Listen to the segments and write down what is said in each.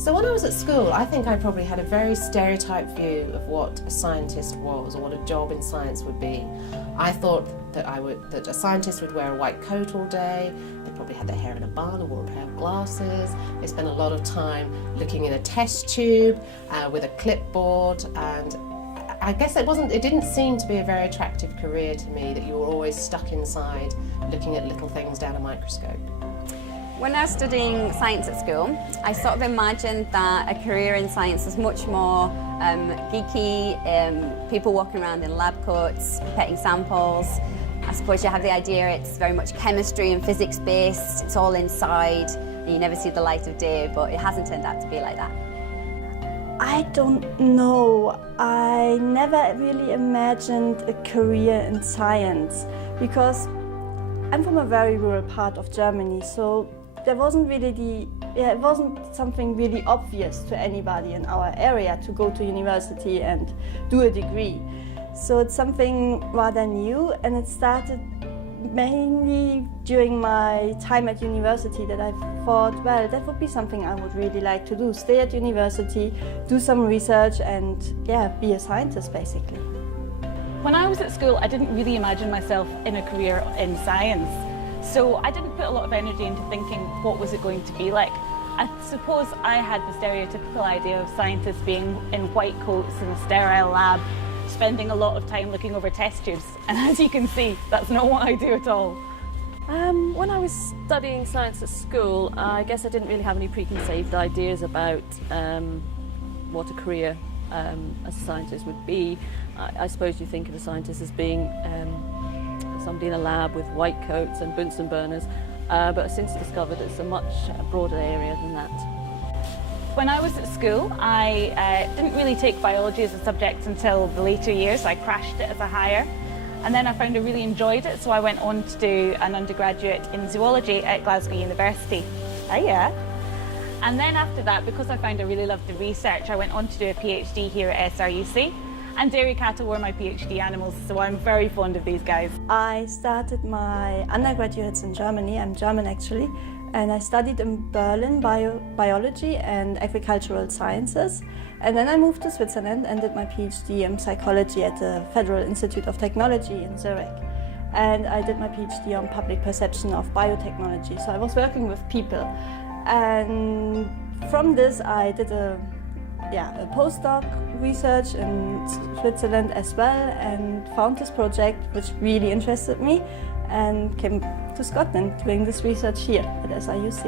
So when I was at school, I think I probably had a very stereotyped view of what a scientist was or what a job in science would be. I thought that a scientist would wear a white coat all day, they probably had their hair in a bun or wore a pair of glasses, they spent a lot of time looking in a test tube with a clipboard, and I guess it didn't seem to be a very attractive career to me, that you were always stuck inside looking at little things down a microscope. When I was studying science at school, I sort of imagined that a career in science was much more geeky, people walking around in lab coats, pipetting samples. I suppose you have the idea it's very much chemistry and physics based, it's all inside, and you never see the light of day, but it hasn't turned out to be like that. I don't know. I never really imagined a career in science because I'm from a very rural part of Germany, so there wasn't really it wasn't something really obvious to anybody in our area to go to university and do a degree. So it's something rather new, and it started mainly during my time at university that I thought, well, that would be something I would really like to do. Stay at university, do some research, and yeah, be a scientist basically. When I was at school, I didn't really imagine myself in a career in science. So I didn't put a lot of energy into thinking what was it going to be like. I suppose I had the stereotypical idea of scientists being in white coats in a sterile lab, spending a lot of time looking over test tubes. And as you can see, that's not what I do at all. When I was studying science at school, I guess I didn't really have any preconceived ideas about what a career as a scientist would be. I suppose you think of a scientist as being somebody in a lab with white coats and Bunsen burners, but I've since discovered it's a much broader area than that. When I was at school, I didn't really take biology as a subject until the later years. I crashed it as a higher, and then I found I really enjoyed it, so I went on to do an undergraduate in zoology at Glasgow University. And then after that, because I found I really loved the research, I went on to do a PhD here at SRUC. And dairy cattle were my PhD animals, so I'm very fond of these guys. I started my undergraduates in Germany, I'm German actually, and I studied in Berlin biology and agricultural sciences. And then I moved to Switzerland and did my PhD in psychology at the Federal Institute of Technology in Zurich. And I did my PhD on public perception of biotechnology, so I was working with people. And from this I did a postdoc research in Switzerland as well, and found this project which really interested me and came to Scotland doing this research here at SRUC.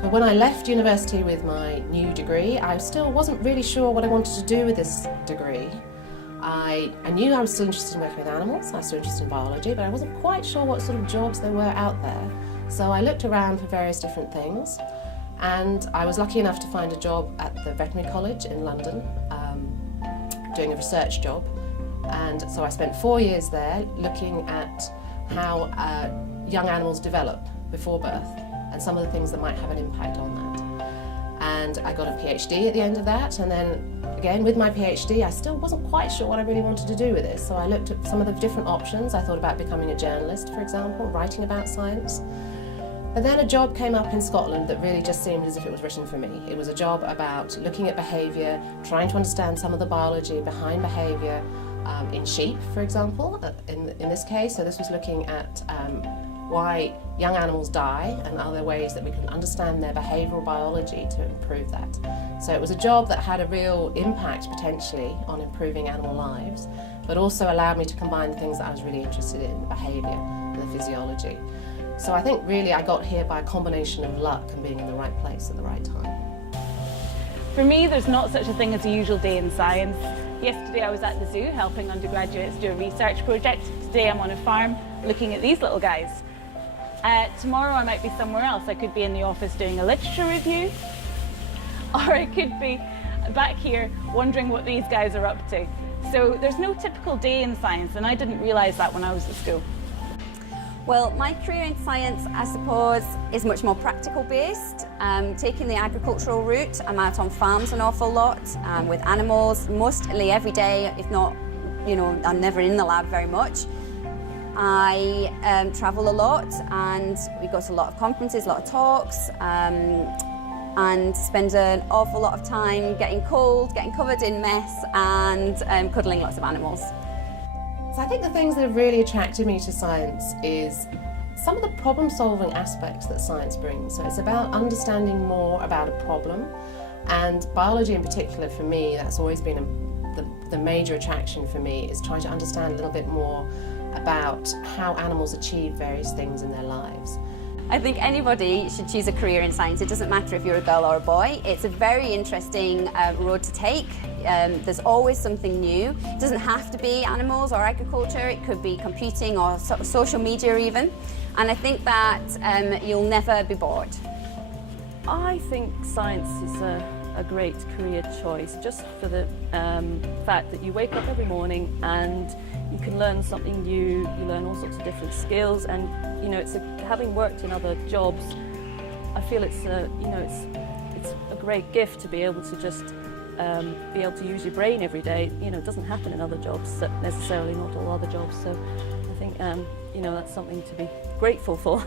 So when I left university with my new degree, I still wasn't really sure what I wanted to do with this degree. I knew I was still interested in working with animals, I was still interested in biology, but I wasn't quite sure what sort of jobs there were out there. So I looked around for various different things. And I was lucky enough to find a job at the Veterinary College in London, doing a research job. And so I spent 4 years there looking at how young animals develop before birth and some of the things that might have an impact on that. And I got a PhD at the end of that, and then again with my PhD I still wasn't quite sure what I really wanted to do with this. So I looked at some of the different options. I thought about becoming a journalist, for example, writing about science. But then a job came up in Scotland that really just seemed as if it was written for me. It was a job about looking at behaviour, trying to understand some of the biology behind behaviour in sheep, for example, in this case. So this was looking at why young animals die and are there ways that we can understand their behavioural biology to improve that. So it was a job that had a real impact potentially on improving animal lives, but also allowed me to combine the things that I was really interested in, the behaviour and the physiology. So I think really I got here by a combination of luck and being in the right place at the right time. For me, there's not such a thing as a usual day in science. Yesterday I was at the zoo helping undergraduates do a research project. Today I'm on a farm looking at these little guys. Tomorrow I might be somewhere else. I could be in the office doing a literature review, or I could be back here wondering what these guys are up to. So there's no typical day in science, and I didn't realise that when I was at school. Well, my career in science, I suppose, is much more practical based. Taking the agricultural route, I'm out on farms an awful lot with animals, mostly every day, if not, I'm never in the lab very much. I travel a lot and we go to a lot of conferences, a lot of talks. and spend an awful lot of time getting cold, getting covered in mess and cuddling lots of animals. So I think the things that have really attracted me to science is some of the problem-solving aspects that science brings. So it's about understanding more about a problem, and biology in particular for me, that's always been the major attraction for me, is trying to understand a little bit more about how animals achieve various things in their lives. I think anybody should choose a career in science. It doesn't matter if you're a girl or a boy. It's a very interesting road to take. There's always something new. It doesn't have to be animals or agriculture. It could be computing or social media even. And I think that you'll never be bored. I think science is a great career choice, just for the fact that you wake up every morning and you can learn something new, you learn all sorts of different skills, and you know, having worked in other jobs, I feel it's a great gift to be able to just be able to use your brain every day. You know, it doesn't happen in other jobs, necessarily not all other jobs. So I think you know, that's something to be grateful for.